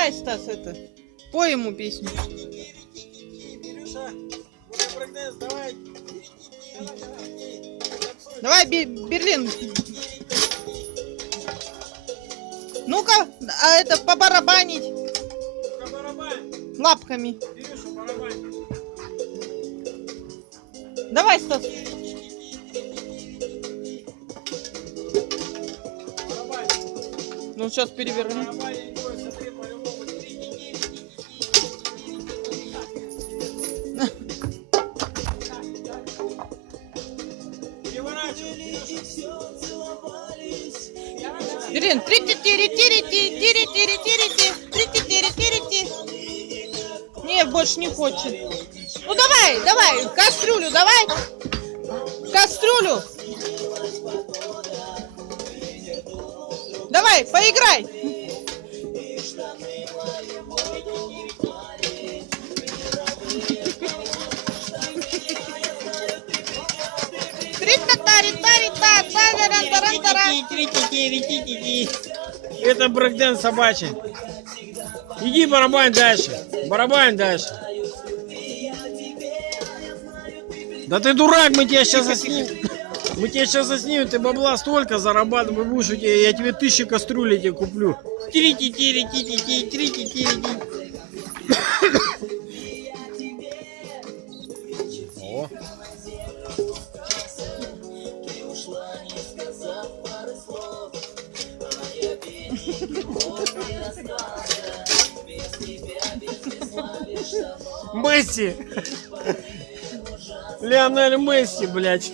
Давай, Стас, это, пой ему песню. Давай, Берлин. Ну-ка, а это побарабанить лапками. Давай, Стас. Ну, сейчас переверну. Берлин, не, больше не хочет. Ну давай, давай, кастрюлю, давай. Кастрюлю. Давай, поиграй. Это брейкдэнс собачий. Иди барабань дальше. Барабань дальше. Да ты дурак, мы тебя сейчас заснимем. Мы тебя сейчас заснимем, ты бабла столько зарабатываешь, будешь, я тебе 1000 кастрюлей тебе куплю. О. Месси! Лионель Месси, блядь!